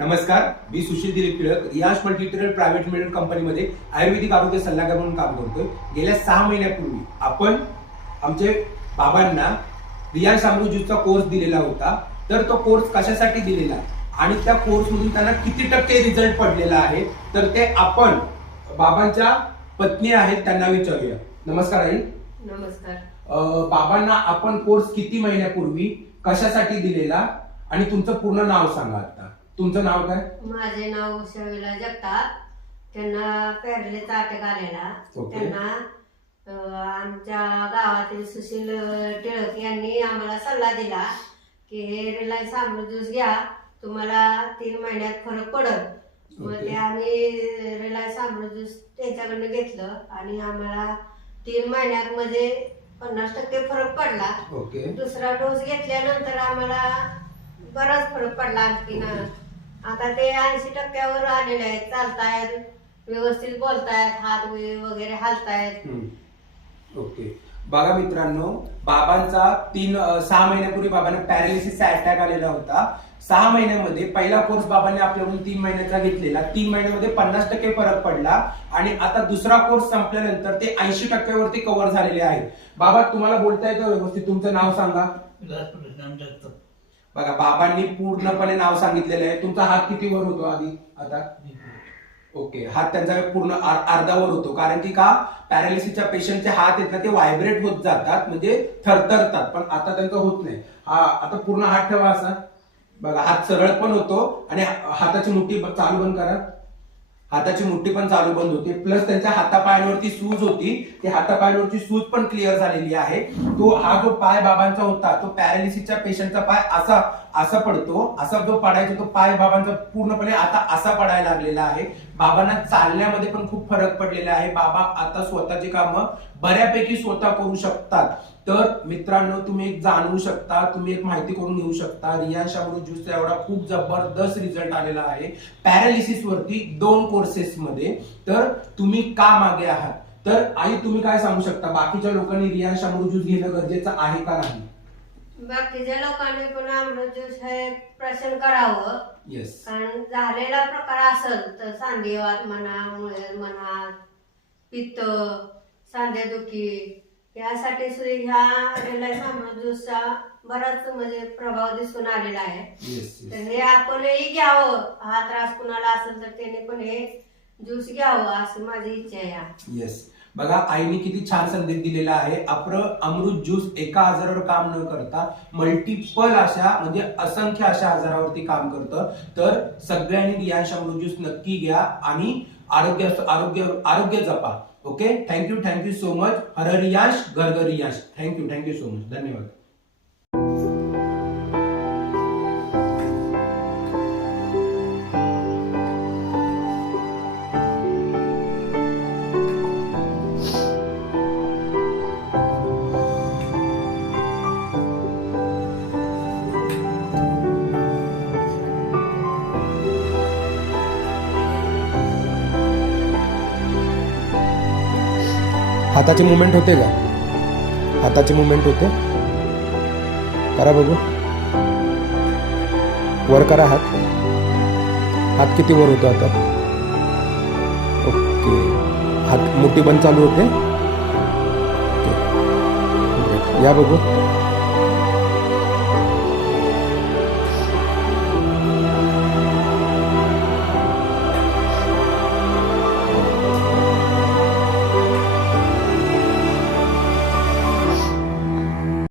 नमस्कार, मी Sushil Dilip Tilak Riyansh मल्टीटरल private limited कंपनीमध्ये आयुर्वेदिक आरोग्य सल्लागार म्हणून काम करतोय. गेल्या 6 महिन्यापूर्वी आपण आमचे बाबांना रियांश अमृत ज्यूसचा कोर्स दिलेला होता. तर तो कोर्स कशासाठी दिलेला आणि त्या कोर्समधून त्यांना किती टक्के रिझल्ट पडलेला आहे तर ते आपण बाबांच्या पत्नी आहेत त्यांना विचारूया. नमस्कार आई. नमस्कार. बाबांना आपण कोर्स किती महिन्यापूर्वी कशासाठी दिलेला आणि तुमचं पूर्ण नाव सांगा. आता तुमचं नाव काय? माझे नाव उषा जगताप. त्यांना पॅरलेचा अटॅक आलेला. त्यांना आमच्या गावातील सुशील टिळक यांनी आम्हाला सल्ला दिला की हे रिलायन्स अमृत ज्यूस घ्या, तुम्हाला 3 महिन्यात फरक पडत. मग ते आम्ही रिलायन्स अमृत ज्यूस त्यांच्याकडनं घेतलं आणि आम्हाला 3 महिन्यामध्ये 50% फरक पडला. दुसरा डोस घेतल्यानंतर आम्हाला बराच फरक पडला. आणखीन आता ते 80% आलेले आहेत. चालतायत, व्यवस्थित बोलतायत, हात वगैरे हालतायत. ओके. बघा मित्रांनो, बाबांचा 6 महिन्यापूर्वी बाबांना पॅरालिसिसचा अटॅक आलेला होता. 6 महिन्यामध्ये पहिला कोर्स बाबांनी आपल्याकडून 3 महिन्याचा घेतलेला. 3 महिन्यामध्ये 50% फरक पडला आणि आता दुसरा कोर्स संपल्यानंतर ते 80% वरती कव्हर झालेले आहेत. बाबा, तुम्हाला बोलता येतं व्यवस्थित? तुमचं नाव सांगा. बघा, बाबांनी पूर्णपणे नाव सांगितलेलं आहे. तुमचा हात किती वर होतो आधी? आता ओके. हात त्यांचा पूर्ण अर्धावर होतो. कारण की का, पॅरालिसिसच्या पेशंटचे हात आहेत ना, ते व्हायब्रेट होत जातात, म्हणजे थरथरतात. पण आता त्यांचं होत नाही. हा, आता पूर्ण हात ठेवा असा. बघा, हात सरळ पण होतो आणि हाताची मुठ्ठी चालू बंद करा. हाताची मुठ्ठी पण चालू बंद होते. प्लस त्यांच्या हातापायांवरती सूज होती, ते हातापायांवरची सूज पण क्लिअर झालेली आहे. हा जो पाय बाबांचा होता, तो पॅरालिसिसच्या पेशंटचा पाय असा पडतो. असा जो पडायचा तो पाय बाबांचा पूर्णपणे आता असा पडायला लागलेला आहे. बाबांना चालण्यामध्ये पण खूप फरक पडलेला आहे. बाबा आता स्वतःची कामं बऱ्यापैकी स्वतः करू शकतात. तर मित्रांनो, तुम्ही एक जाणवू शकता, तुम्ही एक माहिती करून घेऊ शकता. रियांश अमृत ज्यूसचा एवढा खूप जबरदस्त रिझल्ट आलेला आहे पॅरालिसिस वरती 2 कोर्सेस मध्ये. तर तुम्ही का मागे आहात? तर आई, तुम्ही काय सांगू शकता? बाकीच्या लोकांनी रियांश अमृत ज्यूस घेणं गरजेचं आहे का नाही? बाकीच्या लोकांनी पण अमृत ज्यूस हे प्रशन करावं. येस. कारण झालेला प्रकार असेल तर सांधेवात म्हणा, मुळे म्हणा, पित्त, सांधेदुखी, यासाठी सुद्धा ह्या रिलायन्स अमृत ज्यूसचा बराच म्हणजे प्रभाव दिसून आलेला आहे. तर हे आपणही घ्यावं. हा त्रास कुणाला असेल तर त्याने पण हे ज्यूस घ्यावं असं माझी इच्छा आहे. येस. बघा, आईने किती छान संदेश दिलेला आहे. अमृत ज्यूस एका आजारावर काम न करता मल्टिपल अशा, म्हणजे असंख्य अशा आजारावरती काम करतं. तर सगळ्यांनी रियांश अमृत ज्यूस नक्की घ्या आणि आरोग्य जपा. ओके. Thank you so much. हर रियांश, घर घर रियांश. Thank you so much. धन्यवाद. हाताची मुवमेंट होते का? हाताची मुवमेंट होते? करा बघू. वर करा हात. हात किती वर होतो आता? ओके. हात मुठी पण चालू होते. या बघू.